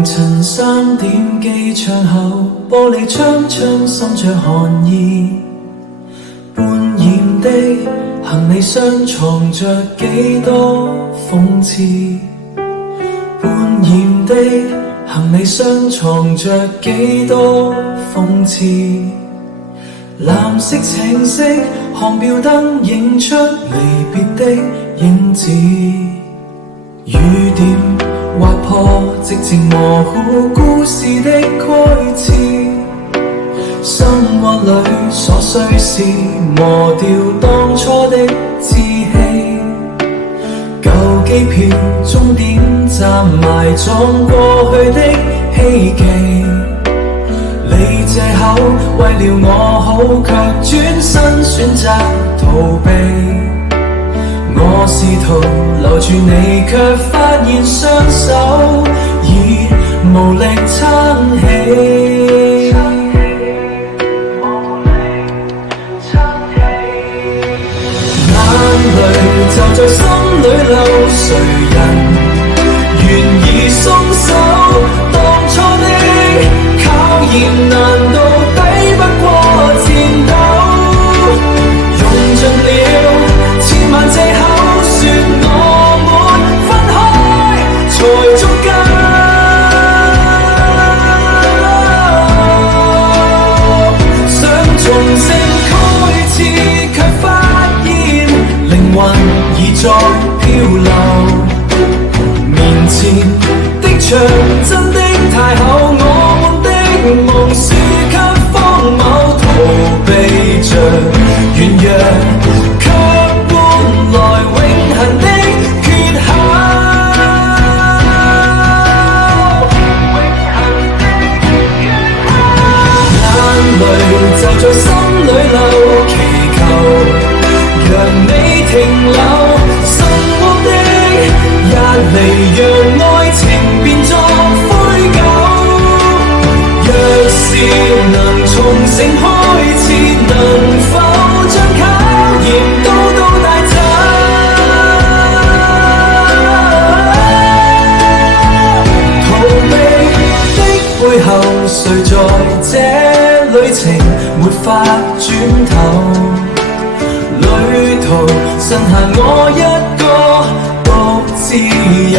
凌晨3點，機窗後玻璃窗滲着寒意，半掩的行李箱藏着幾多諷刺，半掩的行李箱藏着幾多諷刺，藍色橙色航標燈映出離別的影子，雨點劃破寂靜模糊故事的規次，心窩裏所需是磨掉當初的志氣，舊機票終點站埋葬過去的希冀，你藉口為了我好卻轉身選擇逃避，我試圖留住你卻發現雙手已無力撐起，眼淚就在心裏流，誰人願意鬆手，當初的考驗難道抵不過戰鬥，用盡了千萬藉口說我們分開才足夠，想重新開始卻發現靈魂已在漂流，面前的牆真的太厚，我們的夢輸給荒謬，逃避着軟弱卻換來永恆的缺口，眼淚就在心裏流，祈求讓你停留，生活的壓力讓愛情變作灰狗，若是能重新開始，能否將考驗都帶走，逃避的背後誰在這旅程沒法轉頭，旅途剩下我一個獨自遊。